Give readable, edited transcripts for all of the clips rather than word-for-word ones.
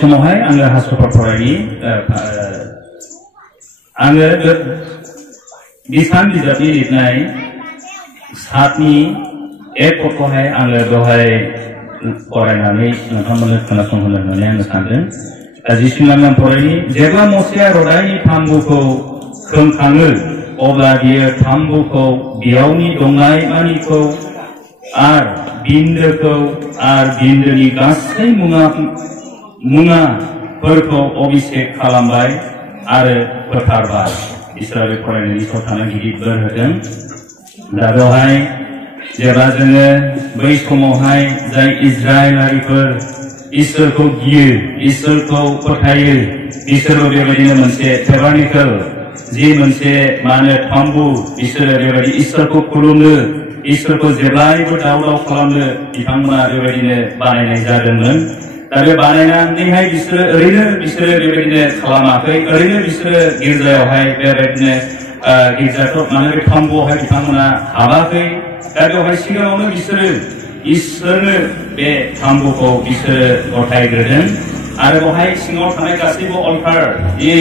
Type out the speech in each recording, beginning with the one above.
समावहाय आङो हास्टपार फरायनि आङो बिसान बिजाबनि लिरनाय सातनि एक पदखौहाय आङो बेवहाय फरायनानै नोंथांमोननो खोनासंहोनो होननानै आङो सानदों। जिसुनि फरायनि जेब्ला मसेया रदायनि थाम्बुखौ खोंखाङो अब्ला बियो थाम्बुखौ बेयावनि दंनाय मानिखौ आर बिन्दोखौ आर बिन्दोनि गासै मुङाफोरखौ अभिषेक खालामबाय आरो फोथारबाय। इसोरा बे फरायनायनि सायाव थानाय गिदिर बोर होदों। दा बेवहाय जेब्ला जोङो बै समावहाय जाय इजराइलारिफोर इसोरखौ गियो, इसोरखौ फोथायो, इसोरबो बेबायदिनो मोनसे टेबारनिकेल जि मोनसे थाम्बु इसोरो बेबायदि इसोरखौ खुलुमनो, इसोरखौ जेब्लायबो दाव दाव खालामनो बिथांमोना बेबायदिनो बानायनाय जादोंमोन। दा बे बानायनानैहाय बिसोरो बेबायदिनो खालामाखै, ओरैनो बिसोरो गिर्जायावहाय बेबायदिनो गिर्जाखौ बे थाम्बुआवहाय बिथांमोना हाबाखै। दा बेवहाय सिगाङावनो बिसोरो इसोरनो बे थाम्बुखौ बिसोरो गथायग्रोदों आरो बेवहाय सिङाव थानाय गासैबो अल्टार जि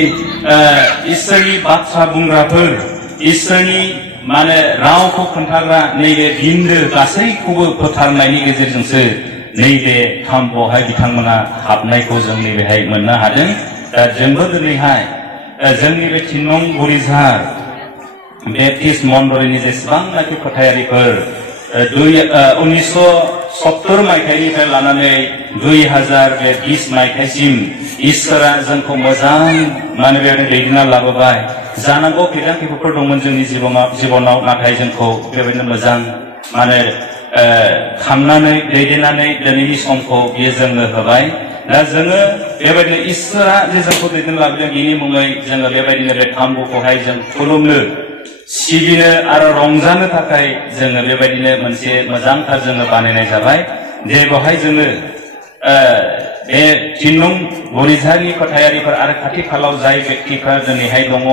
इसोरनि बाथ्रा बुंग्राफोर, इसोरनि रावखौ खोन्थाग्रा नैबे बिन्दो गासैखौबो फोथारनायनि गेजेरजोंसो नैबे थाम्बुआवहाय बिथांमोना हाबनायखौ जों नैबेहाय मोननो हादों। दा जोंबो दिनैहाय जोंनि बे थिनं बुरिझार बेप्टिस्ट मण्डलीनि जेसेबांनाखि फोथायारिफोर 1970 मायथाइनिफ्राय लानानै 2020 मायथाइसिम इसोरा जोंखौ मोजां बेबायदिनो दैदेनना लाबोबाय। जानांगौ खैदां खैफोदफोर दंमोन जोंनि जिबनाव, नाथाय जोंखौ बेबायदिनो मोजां खांनानै दैदेननानै दिनैनि समखौ बियो जोंनो होबाय। दा जोङो बेबायदिनो इसोरा जे जोंखौ दैदेनलांदों बेनि मुङै जोङो बेबायदिनो बे थाम्बुखौहाय जों खुलुमनो, सिबिनो आरो रंजानो थाखाय जोङो बेबायदिनो मोनसे मोजांथार जोङो बानायनाय जाबाय। जे बेवहाय जोङो बे थिनं बुरिझारनि फोथायारिफोर आरो खाथि खालाव जाय बेक्तिफोरा दिनैहाय दङ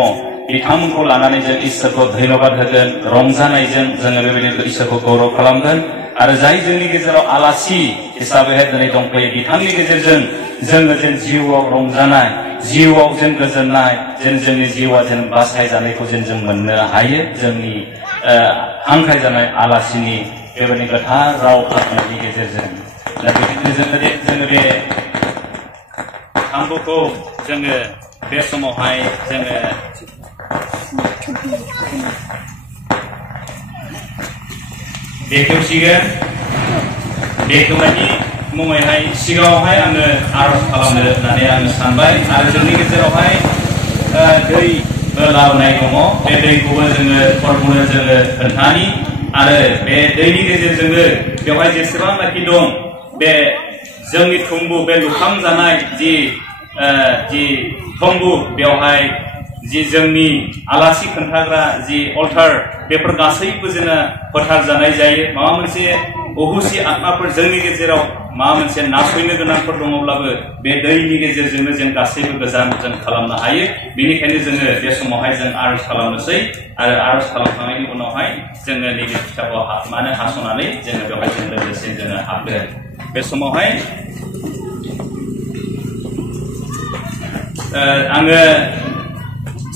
बिथांमोनखौ लानानै जों इसोरखौ धन्यबाद होगोन, रंजानायजों जोङो बेबायदिनो इसोरखौ गौरव खालामगोन। आरो जाय जोंनि गेजेराव आलासि हिसाबैहाय दिनै दंफैयो बिथांनि गेजेरजों जोङो जेन जिउआव रंजानाय, जिउआव जेन गोजोननाय, जेन जोंनि जिउआ जेन बासायजानायखौ जेन जों मोननो हायो। जोंनि हांख्रायजानाय आलासिनि बेबायदि गोथार राव खालामनायनि गेजेरजों दा बेबायदिनो जोङो बे थाम्बुखौ जोङो बे समावहाय जोङो बेखेवसिगोन। बेखेवनायनि मुङैहाय सिगाङावहाय आङो आरज खालामनो होननानै आङो सानबाय आरो जोंनि गेजेरावहाय दै लाबोनाय दङ। बे दैखौबो जोङो फर्मुनो जोङो खोन्थानि आरो बे दैनि गेजेरजोंनो बेवहाय जेसेबांनाखि दं बे जोंनि थुम्बु, बे लुखांजानाय जि थुम्बु, बेवहाय जि जोंनि आलासि खोन्थाग्रा जि अल्टार, बेफोर गासैबो जोङो फोथार जानाय जायो। माबा मोनसे अहुसि आत्माफोर जोंनि गेजेराव माबा मोनसे नासयनो गोनांफोर दङब्लाबो बे दैनि गेजेरजोंनो जों गासैबो गोजान जों खालामनो हायो। बेनिखायनो जोङो बे समावहाय जों आरज खालामनोसै आरो आरज खालामखांनायनि उनावहाय जोङो नैबे खिथाबखौ हास'नानै जोङो बेवहाय जों लोगोसे जोङो हाबगोन। बे समावहाय आङो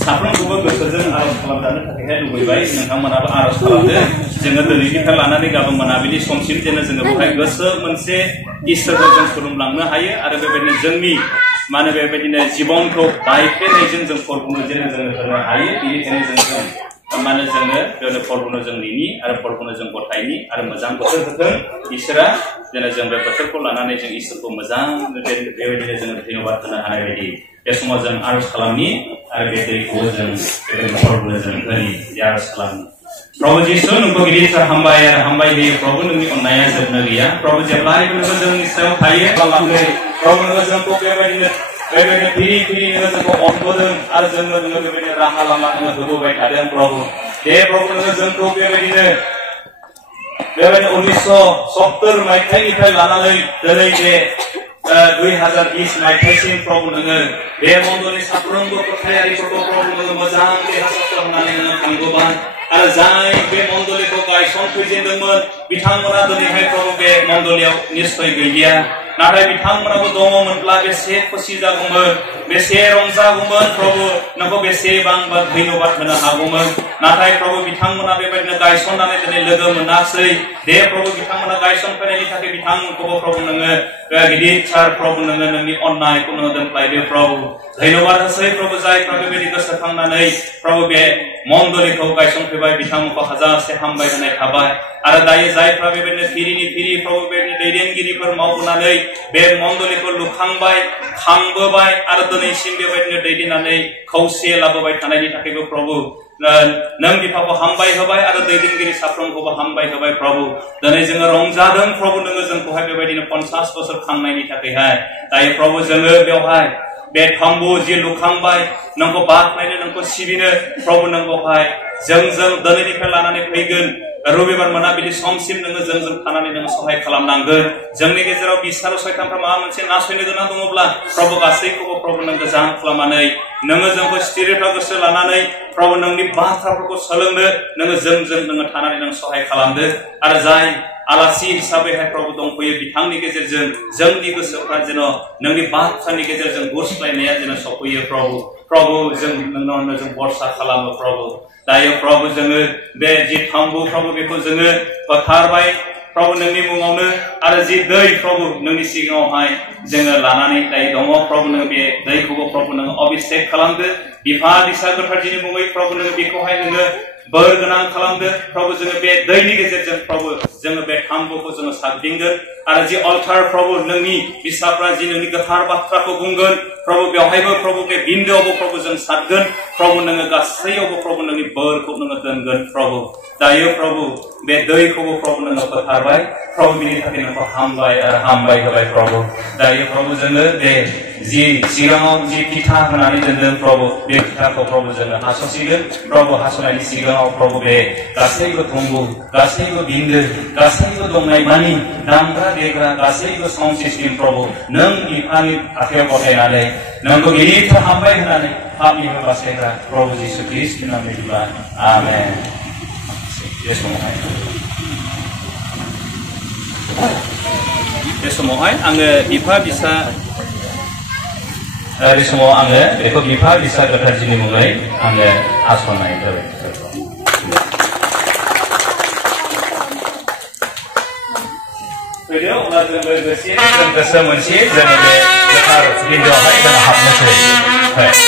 साफ्रोमखौबो गोसोजों आरज खालामजानो थाखायहाय लुबैबाय। नोंथांमोनाबो आरज खालामदो। जोङो दिनैनिफ्राय लानानै गाबोन मोनाबिलि समसिम जेन जोङो बेवहाय गोसो मोनसे इसोरखौ जों खुलुमलांनो हायो आरो बेबायदिनो जोंनि बेबायदिनो जिबनखौ बायफ्लेनायजों जों फलखौनो जोङो होनो हायो। बेनिखायनो जोङो बेवनो फलखौनो जों नेनि आरो फलखौनो जों गथायनि आरो मोजां बोथोर होथों इसोरा। जेन जों बे बोथोरखौ लानानै जों इसोरखौ मोजां बेबायदिनो जोङो धन्यबाद होनो हानाय बायदि बे समाव जों आरज खालामनि आरो बे दैखौबो जों बेबायदिनो फलखौनो जों होनि आरज खालामनि। प्रभु जिसु नोंखौ गिदिर हामबाय आरो हामबाय होयो। प्रभु नोंनि अननाया जोबनो गैया। प्रभु जेब्लायबो नोङो जोंनि सायाव थायो। प्रभु नोङो जोंखौ बेबायदिनो बेबायदिनो फिरि फिरि नोङो जोंखौ अनबोदों आरो जोंनो नोङो बेबायदिनो राहा लामा नोङो होबोबाय थादों प्रभु दे प्रभु नोङो जोंखौ बेबायदिनो 1970 मायथाइनिफ्राय लानानै दिनै बे 2020 मायथाइसिम प्रभु नोङो बे मन्दलनि साफ्रोमबो गथायारिफोरखौ प्रभु नोङो मोजां देहा सास्थ्र होनानै नोङो खांबोबाय आरो जाय बे मन्दलिखौ गायसनफैजेनदोंमोन बिथांमोना दिनैहाय प्रभु बे मन्दलियाव निश्चय गैलिया नाथाय बिथांमोनाबो दङमोनब्ला बेसे खुसि जागौमोन बेसे रंजागौमोन प्रभु नोंखौ बेसेबांबा धन्यबाद होनो हागौमोन नाथाय प्रभु बिथांमोना बेबायदिनो गायसननानै दिनै लोगो मोनासै दे प्रभु बिथांमोना गायसनफैनायनि थाखाय बिथांमोनखौबो प्रभु नोङो गिदिरथार प्रभु नोङो नोंनि अननायखौ नोङो दोनफ्लायदो प्रभु धन्यबाद होसै प्रभु जायफ्रा बेबायदि गोसोखांनानै प्रभु बे मन्दलिखौ गायसनफैबाय बिथांमोनखौ हाजारसे हामबाय होनाय थाबाय आरो दायो जायफ्रा बेबायदिनो फिरिनि फिरि प्रभु बेबायदिनो दैदेनगिरिफोर मावबोनानै बे मन्दलिखौ लुखांबाय खांबोबाय आरो दिनैसिम बेबायदिनो दैदेननानै खौसे लाबोबाय थानायनि थाखायबो प्रभु नों बिफाखौ हामबाय होबाय आरो दैदेनगिरि साफ्रोमखौबो हामबाय होबाय प्रभु दिनै जोङो रंजादों प्रभु नोङो जोंखौहाय बेबायदिनो 50 बोसोर खांनायनि थाखायहाय दायो प्रभु जोङो बेवहाय बे थाम्बु जि लुखांबाय नोंखौ बाख्नायनो नोंखौ सिबिनो प्रभु नोंखौहाय जोंजों दिनैनिफ्राय लानानै फैगोन रबिबार मोनाबिलि समसिम नोङो जोंजों थानानै नोङो सहाय खालामनांगोन जोंनि गेजेराव बिसार सयतानफ्रा माबा मोनसे नासयनो गोनां दङब्ला प्रभु गासैखौबो प्रभु नों गोजान खालामनानै नोङो जोंखौ स्थिरता गोसो लानानै प्रभु नोंनि बाथ्राफोरखौ सोलोंनो नोङो जोंजों नोङो थानानै नों सहाय खालामदो आरो जाय आलासि हिसाबैहाय प्रभु दंफैयो बिथांनि गेजेरजों जोंनि गोसोफ्रा जेन नोंनि बाथ्रानि गेजेरजों गुरस्लायनाया जेन सफैयो प्रभु जों नोंनावनो जों भरसा खालामो प्रभु दायो प्रभु जोङो बे जि थाम्बु प्रभु बेखौ जोङो फोथारबाय प्रभु नोंनि मुङावनो आरो जि दै प्रभु नोंनि सिगाङावहाय जोङो लानानै दायो दङ प्रभु नोङो बे दैखौबो प्रभु नोङो अभिषेक खालामदो बिफा बिसा गोथारजिनि मुङै प्रभु नोङो बेखौहाय नोङो बोर गोनां खालामदो प्रभु जोङो बे दैनि गेजेरजों प्रभु जोङो बे थाम्बुखौ जोङो सारदिंगोन आरो जि अल्टार प्रभु नोंनि बिसाफ्रा जि नोंनि गोथार बाथ्राखौ बुंगोन प्रभु बेवहायबो प्रभु बे बिन्दोआवबो प्रभु जों सारगोन प्रभु नोङो गासैयावबो प्रभु नोंनि बोरखौ नोङो दोनगोन प्रभु दायो प्रभु बे दैखौबो प्रभु नोङो फोथारबाय प्रभु बिनि थाखाय नोंखौ हामबाय आरो हामबाय होबाय प्रभु दायो प्रभु जोङो बे जि सिगाङाव जि पिठा होनानै दोनदों प्रभु बे पिठाखौ प्रभु जोङो हास'सिगोन प्रभु हास'नायनि सिगाङाव प्रभु बे गासैबो थुम्बु गासैबो बिन्दो गासैबो दंनाय मानि दामग्रा देग्रा गासैबो साउन्ड सिस्टेम प्रभु नों बिफानि आखायाव गथायनानै नोंखौ गिदिर हामबाय होनानै पापनिबो बासायग्रा प्रभु जिसु ख्रीष्टनि नामै बिब्ला आमेन बे समावहाय आङो बिफा बिसा बे समाव आङो बेखौ बिफा बिसा गोथारजिनि मुङै आङो आस'नाय जाबाय फैदो अब्ला जों लोगोसे जों गोसो मोनसे जोङो बे गोथार बिन्दोआवहाय जों हाबनोसै